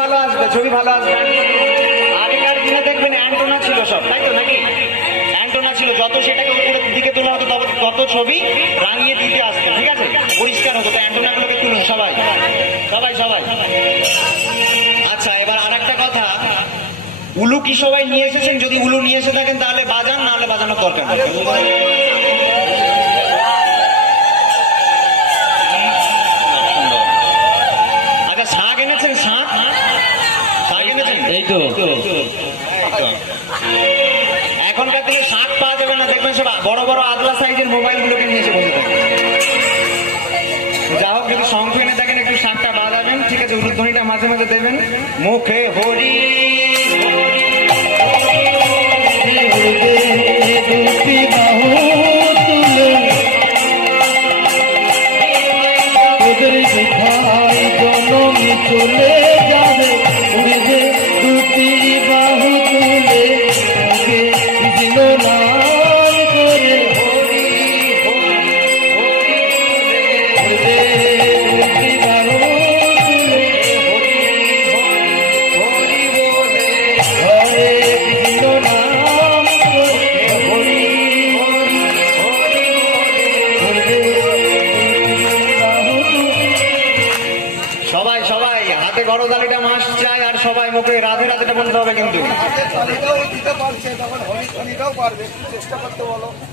ভালো আসবে, ছবি ভালো আসবে। আগেকার দিনে দেখবেন অ্যান্টোনা ছিল সব, তাই তো নাকি? অ্যান্টোনা ছিল, যত সেটাকে উপরের দিকে তোলা হতো তত ছবি রাঙিয়ে দিতে আসতো, ঠিক আছে, পরিষ্কার হতো। তো অ্যান্টোনাগুলোকে তুলুন সবাই সবাই সবাই। আচ্ছা, এবার আর একটা কথা, উলু কি সবাই নিয়ে এসেছেন? যদি উলু নিয়ে এসে থাকেন তাহলে বাজান, না হলে বাজানোর দরকার নেই। আচ্ছা, শাক এনেছেন? শাক শাক এনেছেন? এই তো এখনকার দিনে শাক পাওয়া যাবে না, দেখবেন সব বড় বড় আগলা সাইজের মোবাইল গুলোকে নিয়ে এসে বসে থাকে। যা হোক, যদি শঙ্খ এনে থাকেন একটু শাকটা বাজাবেন, ঠিক আছে, উলুধ্বনিটা মাঝে মাঝে দেবেন। মুখে হরি চলে যাবে উড়ে দুটি বাহু তুলে দিল লাল করে হরি উড়ে দুটি বাহু তুলে হরে দিল নাম করে হরি উড়ে বাহু সবাই সবাই হাতে গড়দালিটা মাস চাই, আর সবাই মুখে রাধে রাধেটা বলতে হবে কিন্তু।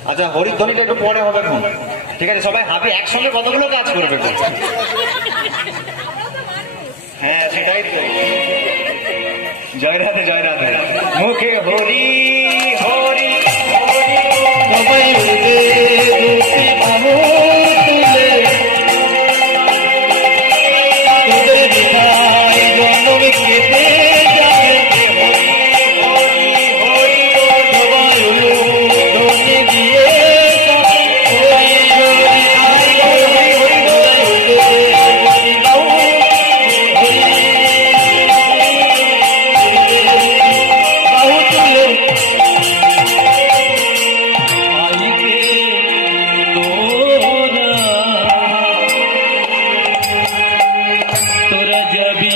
আচ্ছা, হরিধ্বনিটা একটু পরে হবে এখন, ঠিক আছে? সবাই হাতে একসঙ্গে কতগুলো কাজ করবে? হ্যাঁ, সেটাই তো। জয় রাধে জয় রাধে। মুখে হরি হরি সবাই উড়ে দুটি বাহু তুলে তোদের বিদায় জন্ম কেটে যাবে সবাই উলুধ্বনি দিয়ে বাহু তুলে তোরা যাবি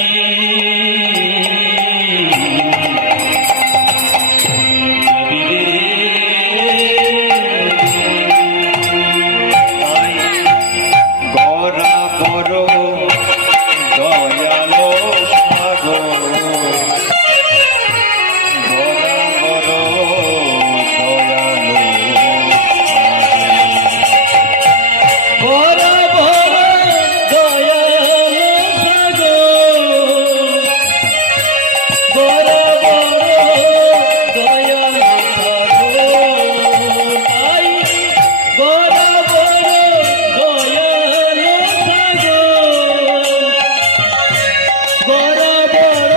গরা বড় দয়ালো সাগর, গরা বড় দয়ালো বড় বড় দয়াল সাগর বড় বড় দয়াল সাগর আই বড় বড় দয়াল সাগর বড় বড়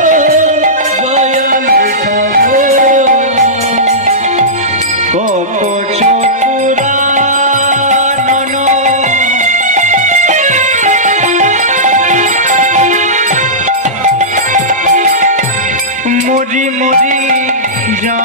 দয়াল সাগর কত চতুরা নন মরি মরি যা